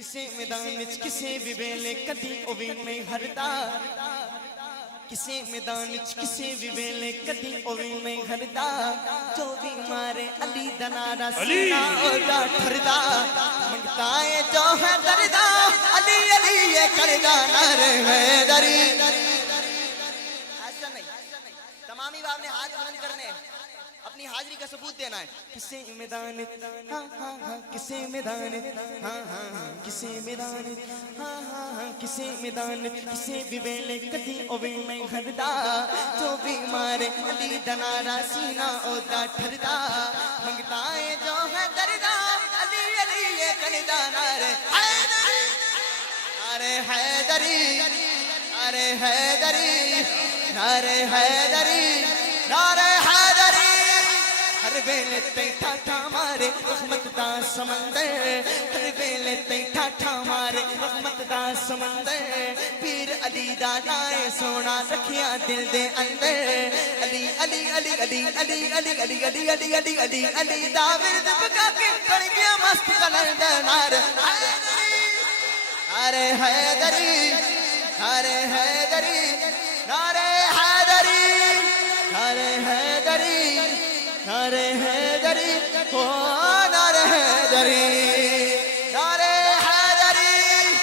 کسے میدان وچ کسے بھی ویلے کدی او وی نہیں ہردا کسے میدان وچ کسے بھی ویلے کدی او وی نہیں ہردا جو بھی مارے علی دا نعرہ سینا دا ٹھردا منگتا ہے جو ہے دردا علی علی یہ کردا نعرہ حیدری ایسا نہیں تمام ہی باپ نے ہاتھ بلند کرنے ہیں اپنی حاضری کا ثبوت دینا ہے کسے میدان ہاں ہاں ہاں کسے میدان ہاں ہاں ہاں کسے میدان ہاں ہاں ہاں کسے میدان کسے بھی ویلے کدی او وی نہیں ہردا جو بھی مارے علی دا نعرہ سینہ او دا ٹھردا منگتا ہے جو ہے دردا علی علی یہ کردا نعرہ حیدری نعرہ حیدری نعرہ حیدری نعرہ حیدری نعرہ حیدری ہر ویلے تے ٹھاٹھا مارے رحمت دا سمندر ہر ویلے تے ٹھاٹھا مارے رحمت دا سمندر پیر علی دا نائے سونا رکھیا دل دے اندر علی علی علی علی علی علی علی علی علی علی علی علی دا ورد پکا کے کر گیا مست کلندر نعرہ حیدری نعرہ حیدری نعرہ حیدری نعرہ حیدری نعرہ حیدری او نعرہ حیدری نعرہ حیدری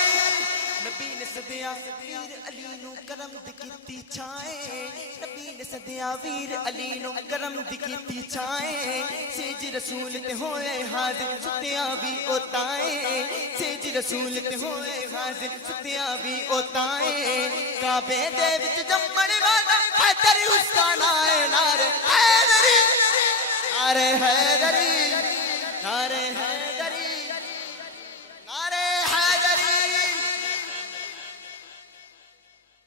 نبی نے صدیا ویر علی نو کرم دی کیتی چھائے نبی نے صدیا ویر علی نو کرم دی کیتی چھائے سیج رسول تے ہوئے حاضر ستیا بھی اوتائے سیج رسول تے ہوئے حاضر ستیا بھی اوتائے کعبے دے وچ جمن والا حیدری اس کا نائے نعرہ حیدری نعرہ حیدری نعرہ حیدری